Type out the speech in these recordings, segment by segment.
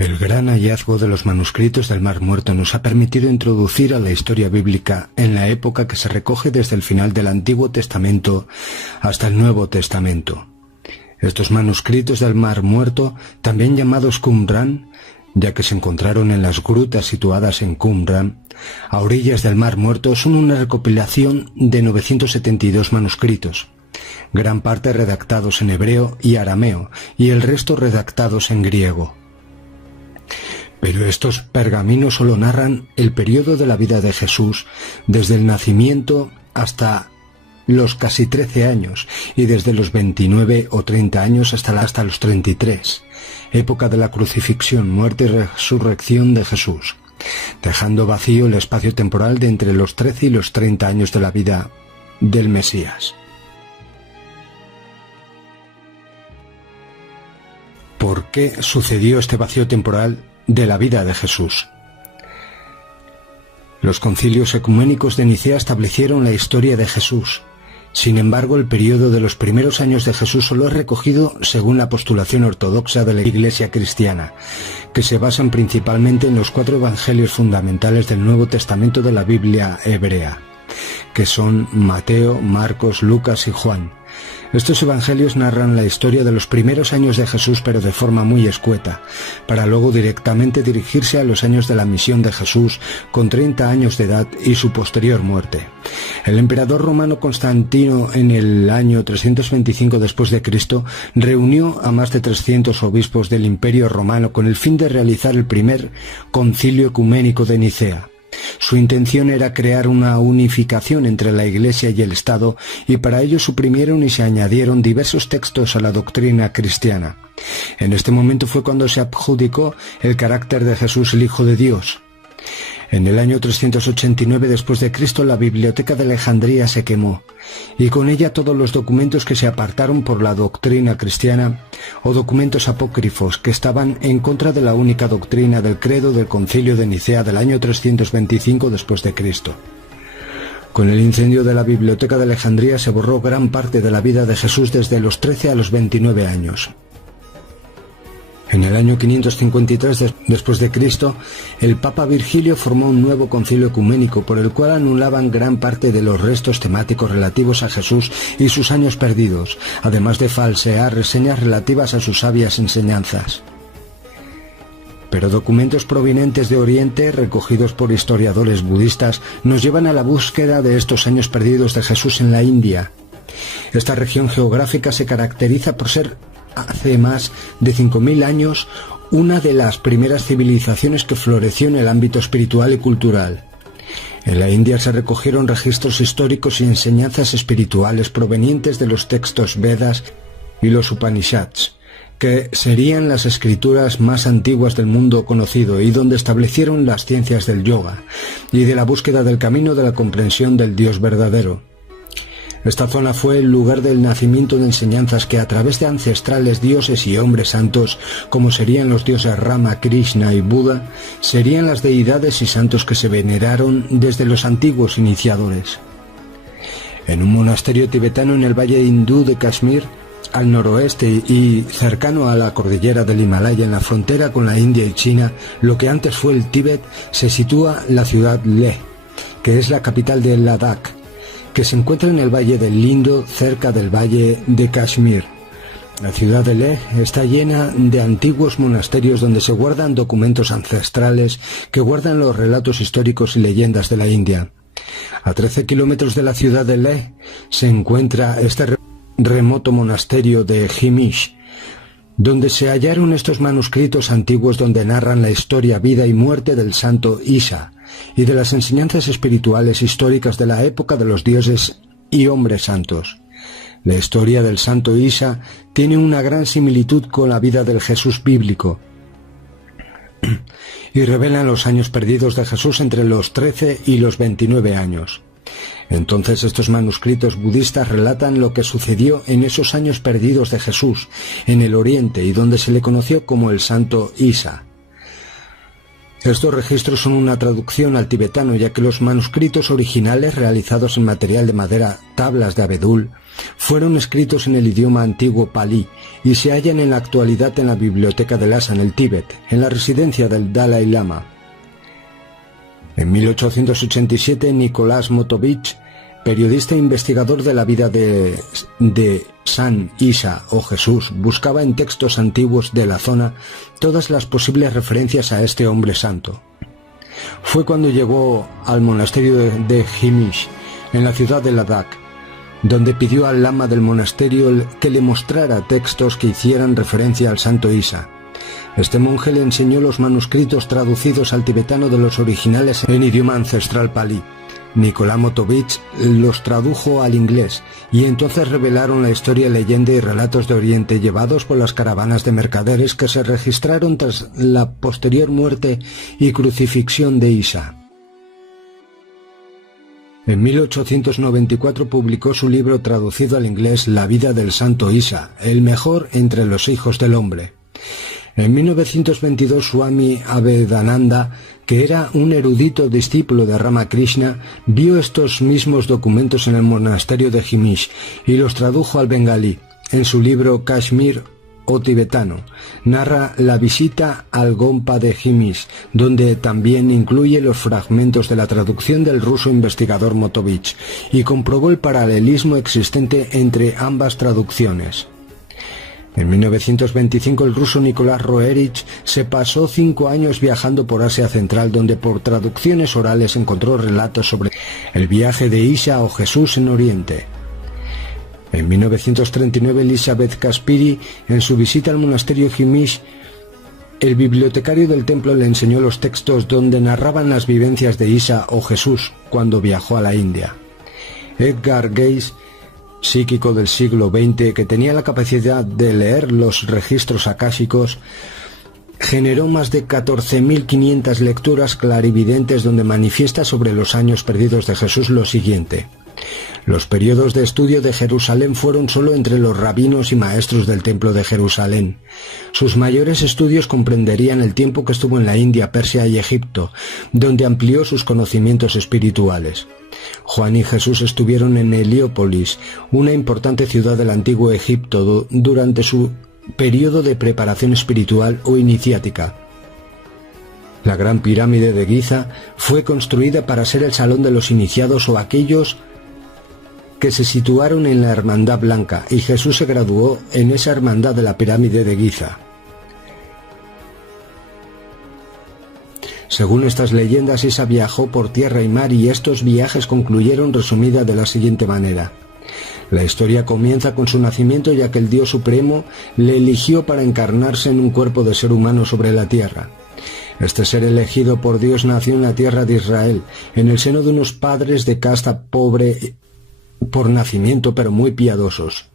El gran hallazgo de los manuscritos del Mar Muerto nos ha permitido introducir a la historia bíblica en la época que se recoge desde el final del Antiguo Testamento hasta el Nuevo Testamento. Estos manuscritos del Mar Muerto, también llamados Qumran, ya que se encontraron en las grutas situadas en Qumran, a orillas del Mar Muerto, son una recopilación de 972 manuscritos, gran parte redactados en hebreo y arameo, y el resto redactados en griego. Pero estos pergaminos solo narran el periodo de la vida de Jesús, desde el nacimiento hasta los casi 13 años, y desde los 29 o 30 años hasta los 33, época de la crucifixión, muerte y resurrección de Jesús, dejando vacío el espacio temporal de entre los 13 y los 30 años de la vida del Mesías. ¿Por qué sucedió este vacío temporal de la vida de Jesús? Los concilios ecuménicos de Nicea establecieron la historia de Jesús. Sin embargo, el periodo de los primeros años de Jesús solo es recogido según la postulación ortodoxa de la Iglesia cristiana, que se basan principalmente en los 4 evangelios fundamentales del Nuevo Testamento de la Biblia hebrea, que son Mateo, Marcos, Lucas y Juan. Estos evangelios narran la historia de los primeros años de Jesús, pero de forma muy escueta, para luego directamente dirigirse a los años de la misión de Jesús, con 30 años de edad y su posterior muerte. El emperador romano Constantino, en el año 325 después de Cristo, reunió a más de 300 obispos del Imperio Romano con el fin de realizar el primer concilio ecuménico de Nicea. Su intención era crear una unificación entre la Iglesia y el Estado, y para ello suprimieron y se añadieron diversos textos a la doctrina cristiana. En este momento fue cuando se adjudicó el carácter de Jesús, el Hijo de Dios. En el año 389 después de Cristo, la biblioteca de Alejandría se quemó, y con ella todos los documentos que se apartaron por la doctrina cristiana o documentos apócrifos que estaban en contra de la única doctrina del credo del Concilio de Nicea del año 325 después de Cristo. Con el incendio de la biblioteca de Alejandría se borró gran parte de la vida de Jesús desde los 13 a los 29 años. En el año 553 después de Cristo, el Papa Virgilio formó un nuevo concilio ecuménico por el cual anulaban gran parte de los restos temáticos relativos a Jesús y sus años perdidos, además de falsear reseñas relativas a sus sabias enseñanzas. Pero documentos provenientes de Oriente, recogidos por historiadores budistas, nos llevan a la búsqueda de estos años perdidos de Jesús en la India. Esta región geográfica se caracteriza por ser, hace más de 5.000 años, una de las primeras civilizaciones que floreció en el ámbito espiritual y cultural. En la India se recogieron registros históricos y enseñanzas espirituales provenientes de los textos Vedas y los Upanishads, que serían las escrituras más antiguas del mundo conocido y donde establecieron las ciencias del yoga y de la búsqueda del camino de la comprensión del Dios verdadero. Esta zona fue el lugar del nacimiento de enseñanzas que a través de ancestrales dioses y hombres santos, como serían los dioses Rama, Krishna y Buda, serían las deidades y santos que se veneraron desde los antiguos iniciadores. En un monasterio tibetano en el valle hindú de Kashmir, al noroeste y cercano a la cordillera del Himalaya en la frontera con la India y China, lo que antes fue el Tíbet, se sitúa la ciudad Leh, que es la capital de Ladakh, que se encuentra en el valle del Indo, cerca del valle de Kashmir. La ciudad de Leh está llena de antiguos monasterios donde se guardan documentos ancestrales que guardan los relatos históricos y leyendas de la India. A 13 kilómetros de la ciudad de Leh se encuentra este remoto monasterio de Himish, donde se hallaron estos manuscritos antiguos donde narran la historia, vida y muerte del santo Isa y de las enseñanzas espirituales históricas de la época de los dioses y hombres santos. La historia del santo Isa tiene una gran similitud con la vida del Jesús bíblico y revelan los años perdidos de Jesús entre los 13 y los 29 años. Entonces estos manuscritos budistas relatan lo que sucedió en esos años perdidos de Jesús en el Oriente y donde se le conoció como el santo Isa. Estos registros son una traducción al tibetano, ya que los manuscritos originales realizados en material de madera, tablas de abedul, Fueron escritos en el idioma antiguo palí y se hallan en la actualidad en la biblioteca de Lhasa, en el Tíbet, en la residencia del Dalai Lama. En 1887, Nicolás Motovich, periodista e investigador de la vida de San Isa o Jesús, buscaba en textos antiguos de la zona todas las posibles referencias a este hombre santo. Fue cuando llegó al monasterio de Jimish, en la ciudad de Ladakh, donde pidió al lama del monasterio que le mostrara textos que hicieran referencia al santo Isa. Este monje le enseñó los manuscritos traducidos al tibetano de los originales en idioma ancestral palí. Nicolás Motovich los tradujo al inglés y entonces revelaron la historia, leyenda y relatos de Oriente llevados por las caravanas de mercaderes que se registraron tras la posterior muerte y crucifixión de Isa. En 1894 publicó su libro traducido al inglés La vida del santo Isa, el mejor entre los hijos del hombre. En 1922 Swami Abhedananda, que era un erudito discípulo de Ramakrishna, vio estos mismos documentos en el monasterio de Jimish y los tradujo al bengalí. En su libro Kashmir o tibetano, narra la visita al Gompa de Jimish, donde también incluye los fragmentos de la traducción del ruso investigador Motovich, y comprobó el paralelismo existente entre ambas traducciones. En 1925 el ruso Nicolás Roerich se pasó 5 años viajando por Asia Central, donde por traducciones orales encontró relatos sobre el viaje de Isa o Jesús en Oriente. En 1939 Elizabeth Caspiri, en su visita al monasterio Jimish, el bibliotecario del templo le enseñó los textos donde narraban las vivencias de Isa o Jesús cuando viajó a la India. Edgar Cayce, psíquico del siglo XX que tenía la capacidad de leer los registros akáshicos, generó más de 14.500 lecturas clarividentes donde manifiesta sobre los años perdidos de Jesús lo siguiente: los periodos de estudio de Jerusalén fueron solo entre los rabinos y maestros del templo de Jerusalén. Sus mayores estudios comprenderían el tiempo que estuvo en la India, Persia y Egipto, donde amplió sus conocimientos espirituales. Juan y Jesús estuvieron en Heliópolis, una importante ciudad del antiguo Egipto, durante su periodo de preparación espiritual o iniciática. La Gran Pirámide de Giza fue construida para ser el salón de los iniciados o aquellos que se situaron en la Hermandad Blanca, y Jesús se graduó en esa hermandad de la Pirámide de Giza. Según estas leyendas, Isa viajó por tierra y mar, y estos viajes concluyeron resumida de la siguiente manera. La historia comienza con su nacimiento, ya que el Dios Supremo le eligió para encarnarse en un cuerpo de ser humano sobre la tierra. Este ser elegido por Dios nació en la tierra de Israel, en el seno de unos padres de casta pobre por nacimiento, pero muy piadosos.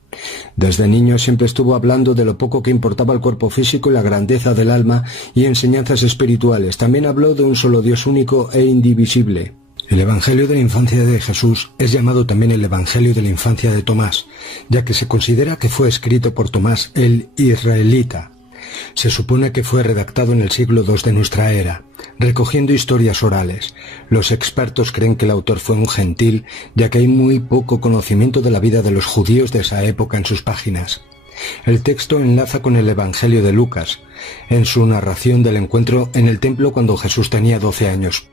Desde niño siempre estuvo hablando de lo poco que importaba el cuerpo físico y la grandeza del alma y enseñanzas espirituales. También habló de un solo Dios único e indivisible. El Evangelio de la infancia de Jesús es llamado también el Evangelio de la infancia de Tomás, ya que se considera que fue escrito por Tomás el israelita. Se supone que fue redactado en el siglo II de nuestra era, recogiendo historias orales. Los expertos creen que el autor fue un gentil, ya que hay muy poco conocimiento de la vida de los judíos de esa época en sus páginas. El texto enlaza con el Evangelio de Lucas, en su narración del encuentro en el templo cuando Jesús tenía 12 años.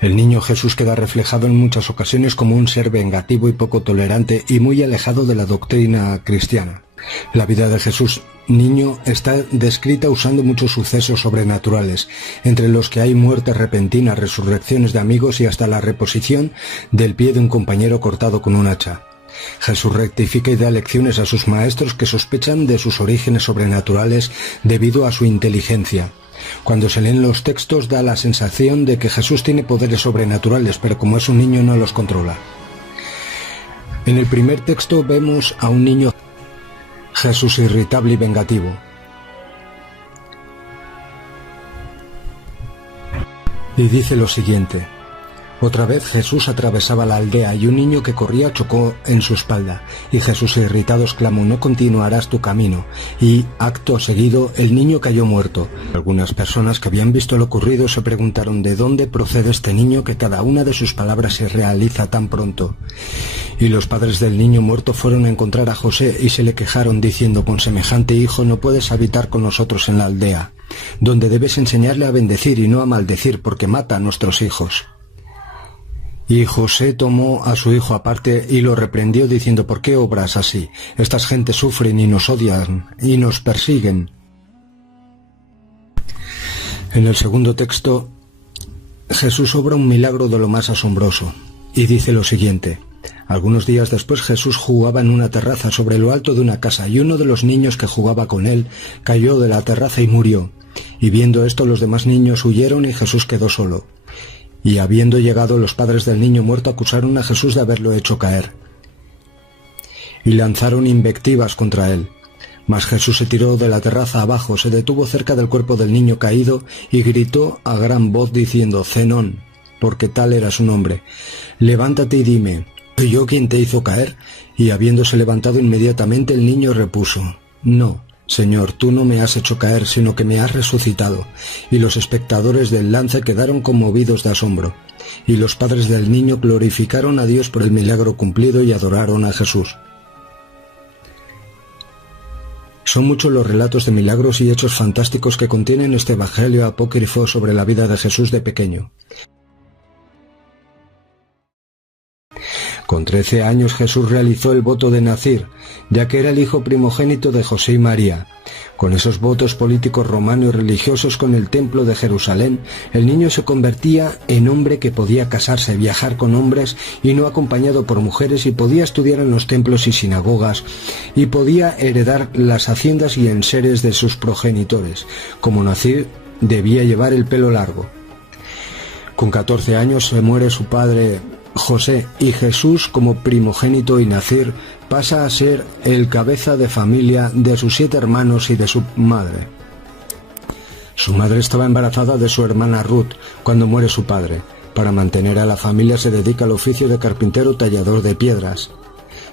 El niño Jesús queda reflejado en muchas ocasiones como un ser vengativo y poco tolerante y muy alejado de la doctrina cristiana. La vida de Jesús niño está descrita usando muchos sucesos sobrenaturales, entre los que hay muertes repentinas, resurrecciones de amigos y hasta la reposición del pie de un compañero cortado con un hacha. Jesús rectifica y da lecciones a sus maestros que sospechan de sus orígenes sobrenaturales debido a su inteligencia. Cuando se leen los textos da la sensación de que Jesús tiene poderes sobrenaturales, pero como es un niño no los controla. En el primer texto vemos a un niño Jesús irritable y vengativo. Y dice lo siguiente: Otra vez Jesús atravesaba la aldea y un niño que corría chocó en su espalda, y Jesús irritado exclamó: «No continuarás tu camino», y acto seguido el niño cayó muerto. Algunas personas que habían visto lo ocurrido se preguntaron de dónde procede este niño que cada una de sus palabras se realiza tan pronto. Y los padres del niño muerto fueron a encontrar a José y se le quejaron diciendo: «Con semejante hijo no puedes habitar con nosotros en la aldea, donde debes enseñarle a bendecir y no a maldecir, porque mata a nuestros hijos». Y José tomó a su hijo aparte y lo reprendió diciendo: «¿Por qué obras así? Estas gentes sufren y nos odian y nos persiguen». En el segundo texto, Jesús obra un milagro de lo más asombroso y dice lo siguiente: «Algunos días después Jesús jugaba en una terraza sobre lo alto de una casa, y uno de los niños que jugaba con él cayó de la terraza y murió. Y viendo esto los demás niños huyeron y Jesús quedó solo. Y habiendo llegado los padres del niño muerto acusaron a Jesús de haberlo hecho caer y lanzaron invectivas contra él. Mas Jesús se tiró de la terraza abajo, se detuvo cerca del cuerpo del niño caído y gritó a gran voz diciendo: «Zenón», porque tal era su nombre, «levántate y dime, ¿soy yo quien te hizo caer?». Y habiéndose levantado inmediatamente el niño repuso: «No, Señor, tú no me has hecho caer, sino que me has resucitado». Y los espectadores del lance quedaron conmovidos de asombro. Y los padres del niño glorificaron a Dios por el milagro cumplido y adoraron a Jesús. Son muchos los relatos de milagros y hechos fantásticos que contienen este evangelio apócrifo sobre la vida de Jesús de pequeño. Con 13 años Jesús realizó el voto de Nazir, ya que era el hijo primogénito de José y María. Con esos votos políticos romanos y religiosos con el templo de Jerusalén, el niño se convertía en hombre que podía casarse, viajar con hombres y no acompañado por mujeres, y podía estudiar en los templos y sinagogas, y podía heredar las haciendas y enseres de sus progenitores. Como Nazir debía llevar el pelo largo. Con 14 años se muere su padre José, y Jesús, como primogénito y Nazir, pasa a ser el cabeza de familia de sus 7 hermanos y de su madre. Su madre estaba embarazada de su hermana Ruth cuando muere su padre. Para mantener a la familia se dedica al oficio de carpintero tallador de piedras,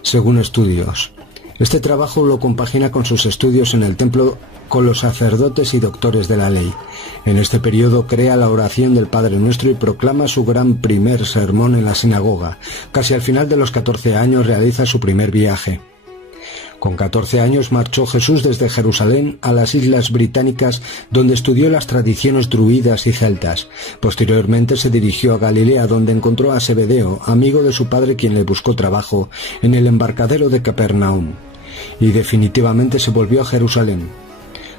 según estudios. Este trabajo lo compagina con sus estudios en el templo con los sacerdotes y doctores de la ley. En este periodo crea la oración del Padre Nuestro y proclama su gran primer sermón en la sinagoga. Casi al final de los 14 años realiza su primer viaje. Con 14 años marchó Jesús desde Jerusalén a las Islas Británicas, donde estudió las tradiciones druidas y celtas. Posteriormente se dirigió a Galilea, donde encontró a Zebedeo, amigo de su padre, quien le buscó trabajo en el embarcadero de Capernaum. Y definitivamente se volvió a Jerusalén.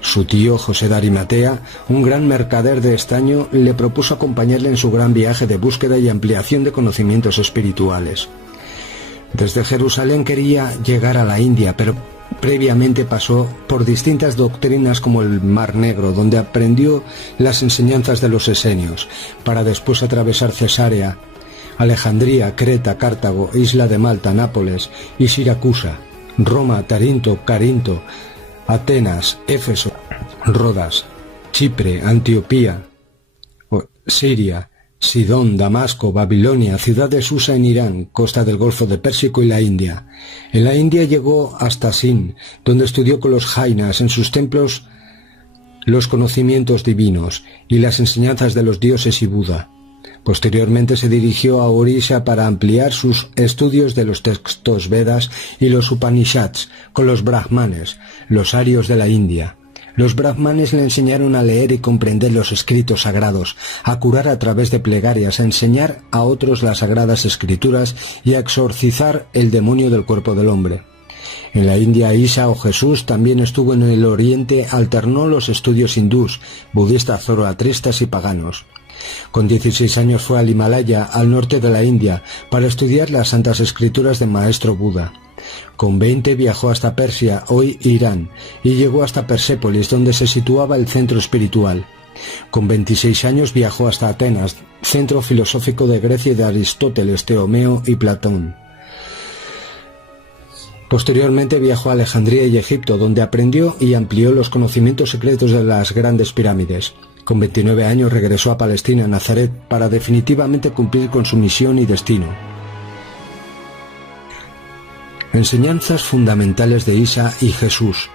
Su tío José de Arimatea, un gran mercader de estaño, le propuso acompañarle en su gran viaje de búsqueda y ampliación de conocimientos espirituales. Desde Jerusalén quería llegar a la India, pero previamente pasó por distintas doctrinas como el Mar Negro, donde aprendió las enseñanzas de los esenios, para después atravesar Cesarea, Alejandría, Creta, Cartago, Isla de Malta, Nápoles y Siracusa, Roma, Tarinto, Carinto, Atenas, Éfeso, Rodas, Chipre, Antioquía, Siria, Sidón, Damasco, Babilonia, ciudad de Susa en Irán, costa del Golfo de Pérsico y la India. En la India llegó hasta Sind, donde estudió con los jainas en sus templos los conocimientos divinos y las enseñanzas de los dioses y Buda. Posteriormente se dirigió a Orissa para ampliar sus estudios de los textos Vedas y los Upanishads con los brahmanes, los arios de la India. Los brahmanes le enseñaron a leer y comprender los escritos sagrados, a curar a través de plegarias, a enseñar a otros las sagradas escrituras y a exorcizar el demonio del cuerpo del hombre. En la India, Isa o Jesús también estuvo en el Oriente, alternó los estudios hindús, budistas, zoroastristas y paganos. Con 16 años fue al Himalaya, al norte de la India, para estudiar las santas escrituras del maestro Buda. Con 20 viajó hasta Persia, hoy Irán, y llegó hasta Persépolis, donde se situaba el centro espiritual. Con 26 años viajó hasta Atenas, centro filosófico de Grecia y de Aristóteles, Teomeo y Platón. Posteriormente viajó a Alejandría y Egipto, donde aprendió y amplió los conocimientos secretos de las grandes pirámides. Con 29 años regresó a Palestina, Nazaret, para definitivamente cumplir con su misión y destino. Enseñanzas fundamentales de Isa y Jesús.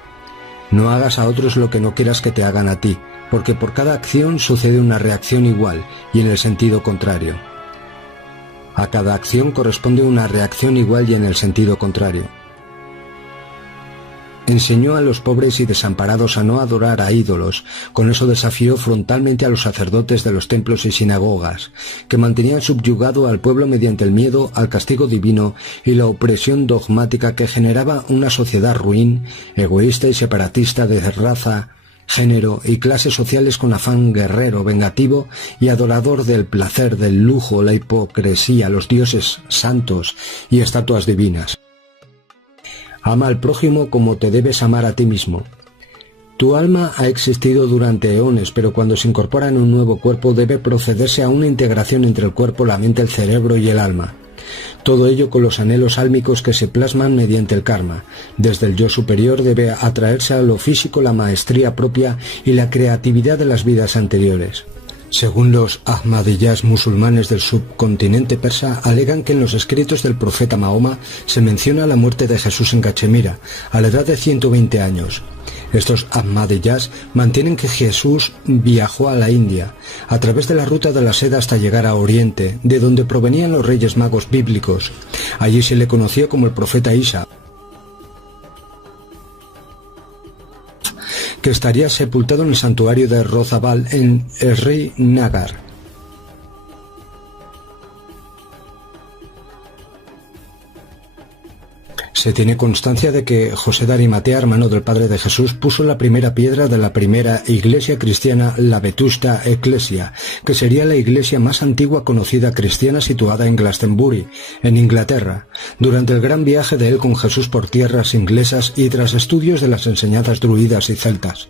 No hagas a otros lo que no quieras que te hagan a ti, porque por cada acción sucede una reacción igual y en el sentido contrario. A cada acción corresponde una reacción igual y en el sentido contrario. Enseñó a los pobres y desamparados a no adorar a ídolos. Con eso desafió frontalmente a los sacerdotes de los templos y sinagogas, que mantenían subyugado al pueblo mediante el miedo al castigo divino y la opresión dogmática que generaba una sociedad ruin, egoísta y separatista de raza, género y clases sociales con afán guerrero, vengativo y adorador del placer, del lujo, la hipocresía, los dioses santos y estatuas divinas. Ama al prójimo como te debes amar a ti mismo. Tu alma ha existido durante eones, pero cuando se incorpora en un nuevo cuerpo debe procederse a una integración entre el cuerpo, la mente, el cerebro y el alma. Todo ello con los anhelos álmicos que se plasman mediante el karma. Desde el yo superior debe atraerse a lo físico la maestría propia y la creatividad de las vidas anteriores. Según los Ahmadiyyas musulmanes del subcontinente persa, alegan que en los escritos del profeta Mahoma se menciona la muerte de Jesús en Cachemira, a la edad de 120 años. Estos Ahmadiyyas mantienen que Jesús viajó a la India, a través de la ruta de la seda hasta llegar a Oriente, de donde provenían los reyes magos bíblicos. Allí se le conoció como el profeta Isa, que estaría sepultado en el santuario de Rozabal en Srinagar. Se tiene constancia de que José de Arimatea, hermano del padre de Jesús, puso la primera piedra de la primera iglesia cristiana, la Vetusta Ecclesia, que sería la iglesia más antigua conocida cristiana situada en Glastonbury, en Inglaterra, durante el gran viaje de él con Jesús por tierras inglesas y tras estudios de las enseñanzas druidas y celtas.